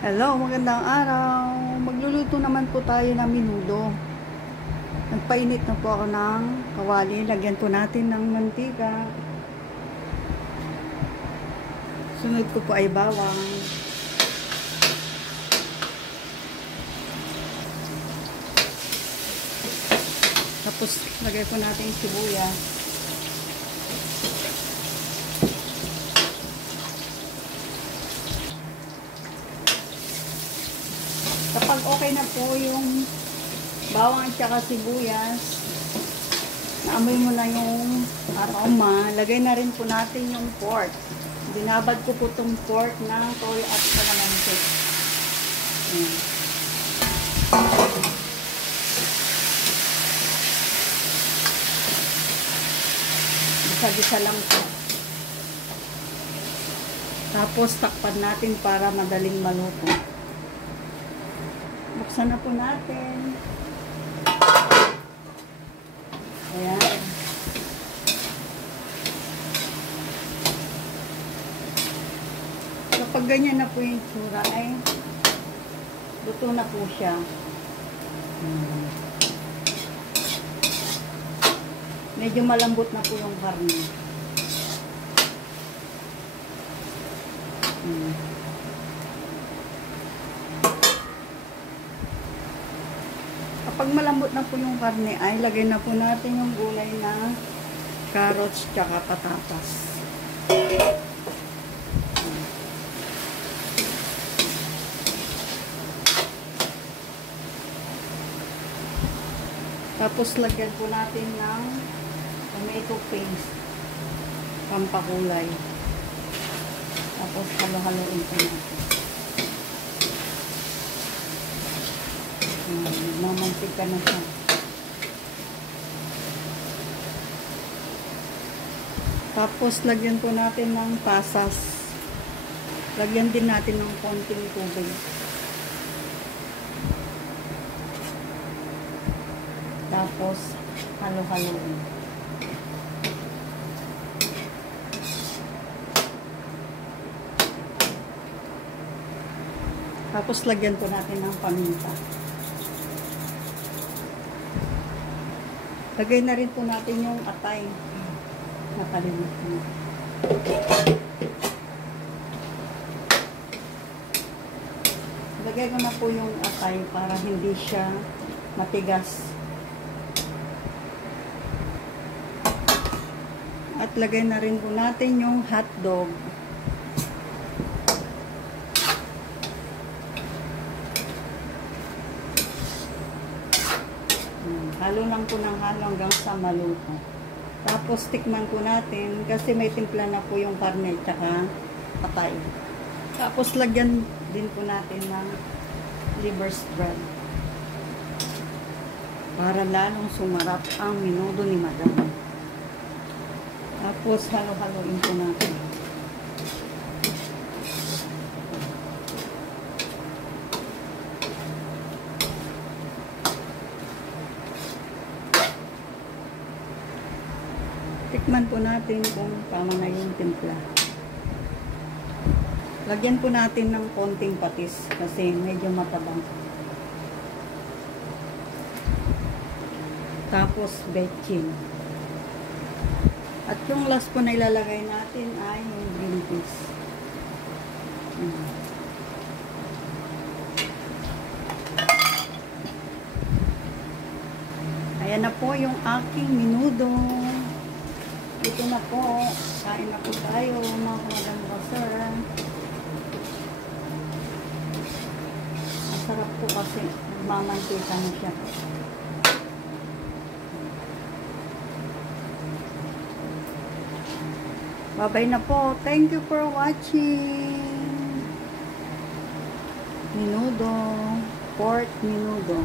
Hello, magandang araw. Magluluto naman po tayo ng menudo. Nagpainit na po ako ng kawali. Lagyan po natin ng mantika. Sunod ko po ay bawang. Tapos lagay po natin yung sibuyas. Kapag okay na po yung bawang at saka sibuyas, naamoy mo na yung aroma, lagay na rin po natin yung pork. Binabad ko po itong pork ng toyo at kalamansi. Gisa-gisa lang po. Tapos takpan natin para madaling maluto. Buksan na po natin. Ayan. Kapag ganyan na po yung tsura ay luto na po siya. Medyo malambot na po yung karne. Kapag malambot na po yung karne ay lagay na po natin yung gulay na carrots tsaka patatas. Tapos lagyan po natin ng tomato paste, pampakulay. Tapos halo-haloin po natin. Mamantika na siya. Tapos lagyan po natin ng pasas. Lagyan din natin ng konting tubig. Tapos halo-haloin. Tapos lagyan po natin ng paminta. Lagay na rin po natin yung atay. Nakalimutan. Lagay ko na po yung atay para hindi siya matigas. At lagay na rin po natin yung hotdog. Halo lang po ng halo hanggang sa maluto. Tapos tikman po natin kasi may timpla na po yung karne at saka patay. Tapos lagyan din po natin ng liver spread. Para lalong sumarap ang menudo ni Madam. Tapos halo-haloin po natin. Tikman po natin kung tama na yung timpla. Lagyan po natin ng konting patis kasi medyo matabang. Tapos betchin. At yung last po na ilalagay natin ay yung green peas. Ayan na po yung aking menudo. Ito na po. Kain na po tayo, mga kamadang basar. Masarap po kasi mamantika na siya. Bye-bye na po. Thank you for watching. Menudo. Pork menudo.